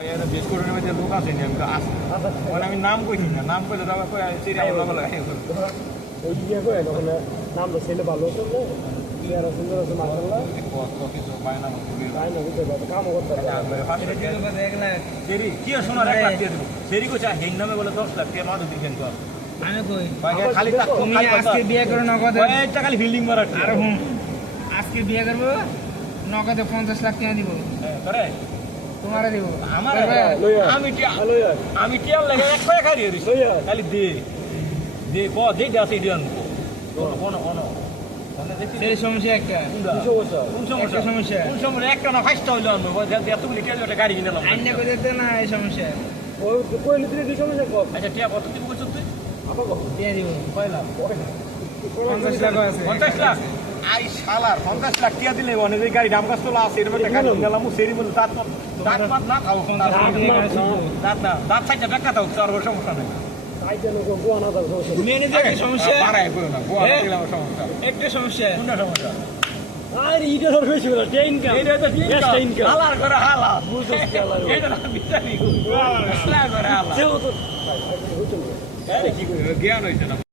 বিস্কুটের মধ্যে লোক আছে আমি নাম কইছি না নাম কইলে তো আবার চিড়ি আমার লগে লাগাই ওই ইয়ে কই ওখানে নাম তো ছেলে ভালো আছে না ইয়ার সুন্দর আছে মাশাআল্লাহ কত কিছু বায়না বাইনা হইতে পারে কাম করতে পারে সেরি কি শোনা এক লাখ দিয়ে দেব সেরি কো চা হেং নামে বলে 10 লাখ টাকা মাদু দিবেন তো আমি কই খালি তুমি আজকে বিয়ে করে নগদে একটা খালি বিল্ডিং মারা আর হুম আজকে বিয়ে করব নগদে 50 লাখ টাকা দিব করে তোমারে দিব আমার আমি কি আর লাগে এক টাকা খাই দিছি খালি দে দে কো দে যাচ্ছে দিন কোন কোন এই সমস্যা একটা সমস্যা একটা না ফাইস্ট হইলো আমি এতগুলি টিয়া একটা গাড়ি কিনলাম আইনে কই দিতে না এই সমস্যা ওই কইলে তুই সমস্যা কর আচ্ছা টিয়া কত দিব কইছ তুই আমাকে দিয়ে দিব কয়লা 50 লাখ আছে 50 লাখ আই শালার 50 লাখ টিয়া দিলে মানে যে গাড়ি দাম কাজ তোলা আছে এর মধ্যে গাড়ি কিনলাম সেরি বলে দাঁত না খাও দাঁত সাইডটা বেকা দাও তার সমস্যা নাই আইতে লোক গোয়ানা দাও সমস্যা মেনে দেখে সমস্যা পারাই করো না গোয়া দিলাম সমস্যা একটা সমস্যা কোনটা সমস্যা আর ইটা ধর বেশি বলা ট্রেন কা এইটা তো ঠিক বেস্ট ট্রেন কা হালার করে হালা বুঝছ কি হালা এইটা না বিচারি হালা করে হালা সেও তো কি করে জ্ঞান হইছে না